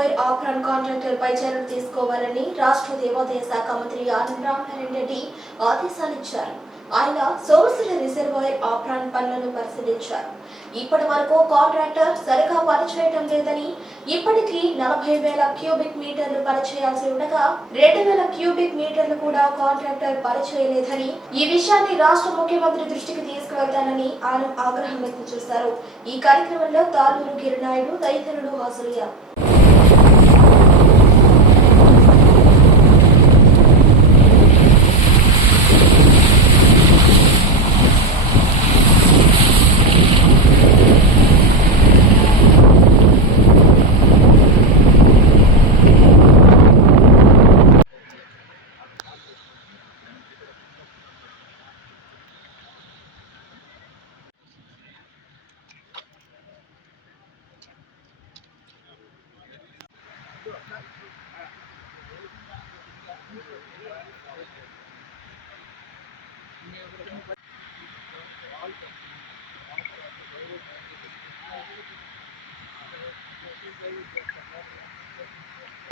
Reservoir apron contractor పై చర్యలు తీసుకోవాలని రాష్ట్ర దేవాదాయ శాఖ మంత్రి ఆనం రామనారాయణ రెడ్డి ఆదేశాలిచ్చారు. ఆయన సోమశిల రిజర్వాయర్ ఆప్రాన్ పనులను పరిశీలించారు. ఇప్పటి వరకు కాంట్రాక్టర్ సరిగా పనిచేయటం లేదని ఇప్పటికీ నలభై వేల క్యూబిక్ మీటర్లు పనిచేయాల్సి ఉండగా రెండు వేల క్యూబిక్ మీటర్లు కూడా కాంట్రాక్టర్ పనిచేయలేదని ఈ విషయాన్ని రాష్ట్ర ముఖ్యమంత్రి దృష్టికి తీసుకువెళ్తానని ఆనం ఆగ్రహం వ్యక్తం చేశారు. ఈ కార్యక్రమంలో తాలూరు గిరినాయుడు తదితరులు హాజరయ్యారు.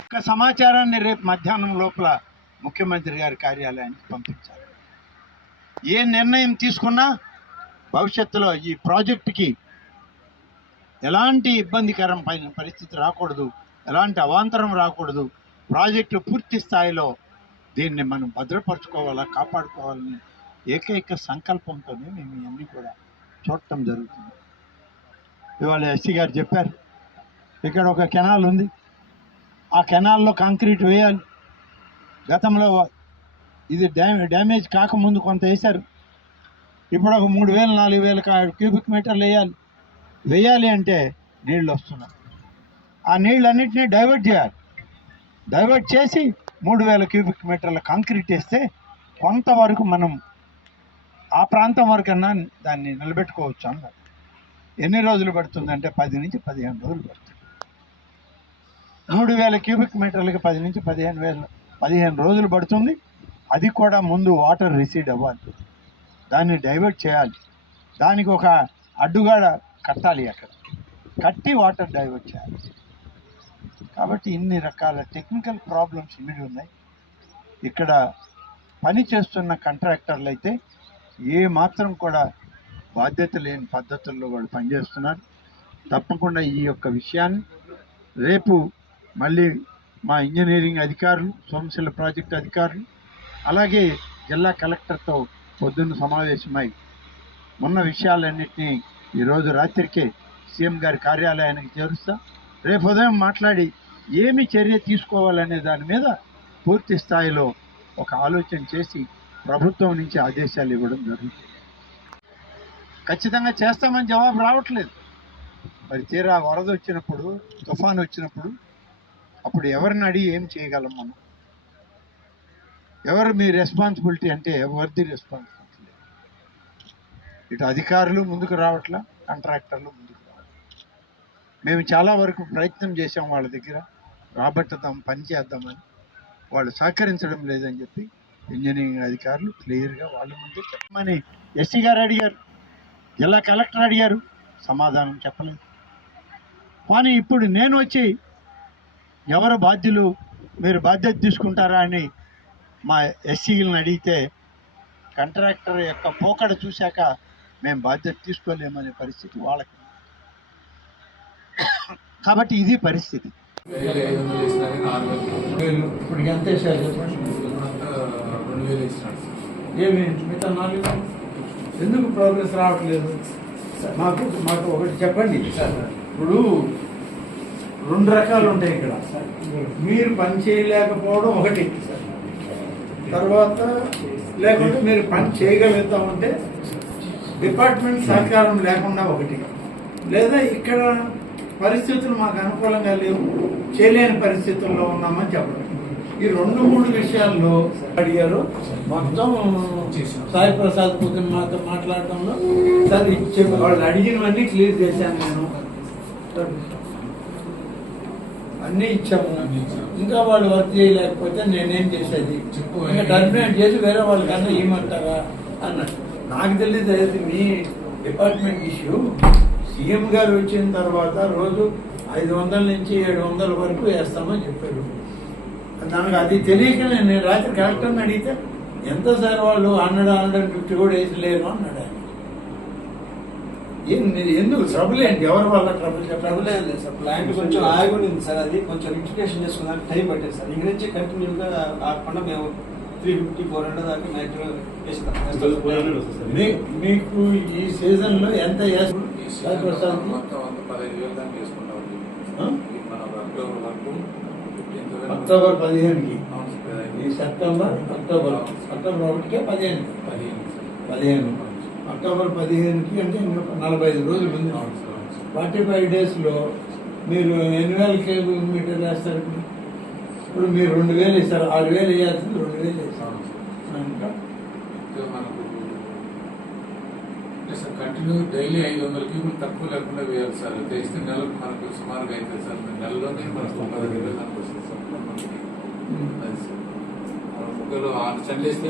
ఒక సమాచారాన్ని రేపు మధ్యాహ్నం లోపల ముఖ్యమంత్రి గారి కార్యాలయానికి పంపించాలి. ఏ నిర్ణయం తీసుకున్నా భవిష్యత్తులో ఈ ప్రాజెక్టుకి ఎలాంటి ఇబ్బందికరం పైన పరిస్థితి రాకూడదు ఎలాంటి అవాంతరం రాకూడదు ప్రాజెక్టు పూర్తి స్థాయిలో దీన్ని మనం భద్రపరచుకోవాలా కాపాడుకోవాలని ఏకైక సంకల్పంతోనే మేము ఇవన్నీ కూడా చూడటం జరుగుతుంది. ఇవాళ ఎస్సీ గారు చెప్పారు ఇక్కడ ఒక కెనాల్ ఉంది. ఆ కెనాల్లో కాంక్రీట్ వేయాలి. గతంలో ఇది డ్యామే డ్యామేజ్ కాకముందు కొంత వేశారు. ఇప్పుడు ఒక మూడు వేలు నాలుగు వేల క్యూబిక్ మీటర్లు వేయాలి. వేయాలి అంటే నీళ్ళు వస్తున్నాయి. ఆ నీళ్ళన్నింటినీ డైవర్ట్ చేయాలి. డైవర్ట్ చేసి మూడు వేల క్యూబిక్ మీటర్ల కాంక్రీట్ వేస్తే కొంతవరకు మనం ఆ ప్రాంతం వరకన్నా దాన్ని నిలబెట్టుకోవచ్చు అన్నారు ఎన్ని రోజులు పడుతుందంటే పది నుంచి పదిహేను రోజులు పడుతుంది. మూడు వేల క్యూబిక్ మీటర్లకి పది నుంచి పదిహేను వేల పదిహేను రోజులు పడుతుంది. అది కూడా ముందు వాటర్ రిసీడ్ అవ్వాలి. దాన్ని డైవర్ట్ చేయాలి. దానికి ఒక అడ్డుగాడ కట్టాలి అక్కడ. కట్టి వాటర్ డైవర్ట్ చేయాలి. కాబట్టి ఇన్ని రకాల టెక్నికల్ ప్రాబ్లమ్స్ ఇమిడి ఉన్నాయి. ఇక్కడ పని చేస్తున్న కాంట్రాక్టర్లు అయితే ఏ మాత్రం కూడా బాధ్యత లేని పద్ధతుల్లో వాళ్ళు పనిచేస్తున్నారు. తప్పకుండా ఈ యొక్క విషయాన్ని రేపు మళ్ళీ మా ఇంజనీరింగ్ అధికారులు సోమశిల ప్రాజెక్ట్ అధికారులు అలాగే జిల్లా కలెక్టర్తో పొద్దున్న సమావేశమై ఉన్న విషయాలన్నింటినీ ఈరోజు రాత్రికే సీఎం గారి కార్యాలయానికి చేరుస్తా. రేపు ఉదయం మాట్లాడి ఏమి చర్య తీసుకోవాలనే దాని మీద పూర్తి స్థాయిలో ఒక ఆలోచన చేసి ప్రభుత్వం నుంచి ఆదేశాలు ఇవ్వడం జరుగుతుంది. ఖచ్చితంగా చేస్తామని జవాబు రావట్లేదు. మరి తీరా వరద వచ్చినప్పుడు తుఫాన్ వచ్చినప్పుడు అప్పుడు ఎవరిని అడిగి ఏం చేయగలం మనం? ఎవరు మీ రెస్పాన్సిబిలిటీ అంటే ఎవరిది రెస్పాన్సిబిలిటీ లేదు ఇటు అధికారులు ముందుకు రావట్లా? కాంట్రాక్టర్లు ముందుకు రావట్లా? మేము చాలా వరకు ప్రయత్నం చేసాం వాళ్ళ దగ్గర. రాబట్టుదాం పని చేద్దామని వాళ్ళు సహకరించడం లేదని చెప్పి ఇంజనీరింగ్ అధికారులు క్లియర్గా వాళ్ళ ముందే చెప్పమని ఎస్సీ గారు అడిగారు. జిల్లా కలెక్టర్ అడిగారు. సమాధానం చెప్పలేదు. కానీ ఇప్పుడు నేను వచ్చి ఎవరు బాధ్యులు మీరు బాధ్యత తీసుకుంటారా అని మా ఎస్సీలను అడిగితే కాంట్రాక్టర్ యొక్క పోకడ చూశాక మేము బాధ్యత తీసుకోలేమనే పరిస్థితి వాళ్ళకి. కాబట్టి ఇది పరిస్థితి. వేలు ఐదు వందలు ఇస్తున్నారు నాలుగు వేలు. ఇప్పుడు ఎంత వేసారు చెప్పండి. ఇప్పుడంతా రెండు వేలు ఇస్తున్నాడు ఏమి? మిగతా నాలుగు ఎందుకు ప్రోగ్రెస్ రావట్లేదు? మాకు మాకు ఒకటి చెప్పండి. ఇప్పుడు రెండు రకాలు ఉంటాయి ఇక్కడ. మీరు పని చేయలేకపోవడం ఒకటి. తర్వాత లేకుంటే మీరు పని చేయగలుగుతా ఉంటే డిపార్ట్మెంట్ సహకారం లేకుండా ఒకటి. లేదా ఇక్కడ పరిస్థితులు మాకు అనుకూలంగా లేవు. చేయలేని పరిస్థితుల్లో ఉన్నామని చెప్పడం. ఈ రెండు మూడు విషయాల్లో అడిగారు. మొత్తం సాయి ప్రసాద్ పొద్దున్న మాతో మాట్లాడటంలో సార్ చెప్పి వాళ్ళు అడిగినవన్నీ క్లియర్ చేశాను నేను. అన్నీ ఇచ్చాము. ఇంకా వాళ్ళు వర్క్ చేయలేకపోతే నేనేం చేసేది? చెప్పు. ఇంకా టర్మినేట్ చేసి వేరే వాళ్ళకన్నా ఏమంటారా అన్నట్టు నాకు తెలియదు అది మీ డిపార్ట్మెంట్ ఇష్యూ. సీఎం గారు వచ్చిన తర్వాత రోజు ఐదు వందల నుంచి ఏడు వందల వరకు వేస్తామని చెప్పారు. దానికి అది తెలియక నేను రాత్రి కలెక్టర్ని అడిగితే ఎంత సార్ వాళ్ళు హండ్రెడ్ హండ్రెడ్ ఫిఫ్టీ కూడా వేసి లేరు అన్నాడు ఆయన. ఎందుకు ట్రబుల్ ఏంటి? ఎవరి వల్ల ట్రబుల్ ట్రబుల్ ఏం లేదు సార్. ప్లాంట్ కొంచెం ఆగి ఉంది సార్ అది కొంచెం రిక్టిఫికేషన్ చేసుకోవడానికి టైం పట్టింది సార్. ఇంక నుంచి కంటిన్యూగా ఆకుండా మేము త్రీ ఫిఫ్టీ ఫోర్ హండ్రెడ్ దాకా మ్యాక్సిమం మీకు ఈ సీజన్లో ఎంత అక్టోబర్ వరకు ఫిఫ్టీన్త్ అక్టోబర్ పదిహేనుకి. ఈ సెప్టెంబర్ అక్టోబర్. అక్టోబర్ ఒకటికే పదిహేను. పదిహేను. పదిహేను. అక్టోబర్ పదిహేనుకి అంటే ఇంకొక నలభై ఐదు రోజులు ఉంది. ఫార్టీ ఫైవ్ డేస్లో మీరు ఎన్ని వేల కేబుల్ మీటర్లు వేస్తారు ఇప్పుడు. ఇప్పుడు మీరు రెండు వేలు ఇస్తారు ఆరు వేలు వేయాల్సింది రెండు వేలు వేస్తారు అవును సార్. ఇంకా ఇంకా మనకు కంటిన్యూ డైలీ ఐదు వందల క్యూబులు తక్కువ లేకుండా వేయాలి సార్. వేస్తే నెలకు మనకు సుమారుగా అవుతుంది సార్. నెలలోనే మనకు పదిహేను వేలు దాకా వస్తుంది సార్. ఒకవేళ ఆరు చండేస్తే